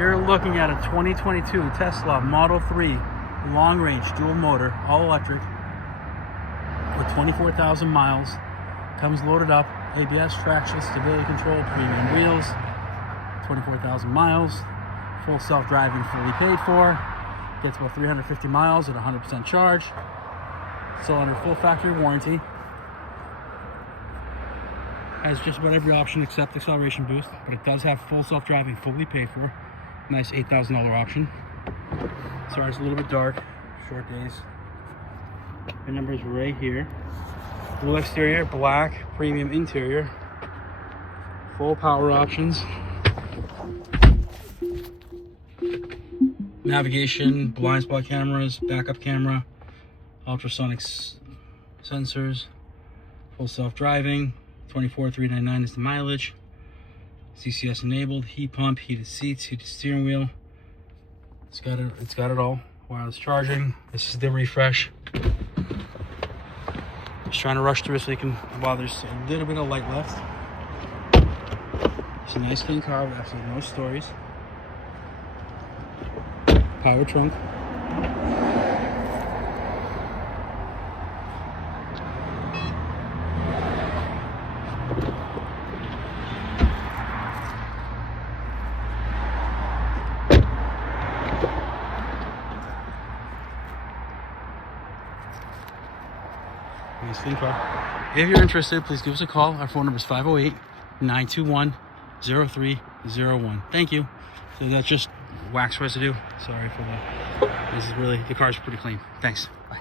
You're looking at a 2022 Tesla Model 3 long range dual motor, all electric, with 24,000 miles. Comes loaded up, ABS, traction, stability control, premium wheels, 24,000 miles, full self-driving, fully paid for. Gets about 350 miles at 100% charge. Still under full factory warranty. Has just about every option except acceleration boost, but it does have full self-driving, fully paid for. Nice $8,000 option. Sorry, it's a little bit dark. Short days. The number is right here. Blue exterior, black, premium interior. Full power options. Navigation, blind spot cameras, backup camera, ultrasonic sensors, full self-driving. 24,399 is the mileage. CCS enabled, heat pump, heated seats, heated steering wheel. It's got it all. Wireless charging. This is the refresh. Just trying to rush through so you can, while there's a little bit of light left. It's a nice clean car with absolutely no stories. Power trunk. Nice clean car. If you're interested, please give us a call. Our phone number is 508-921-0301. Thank you. So that's just wax residue. Sorry for that. This is really, the car's pretty clean. Thanks. Bye.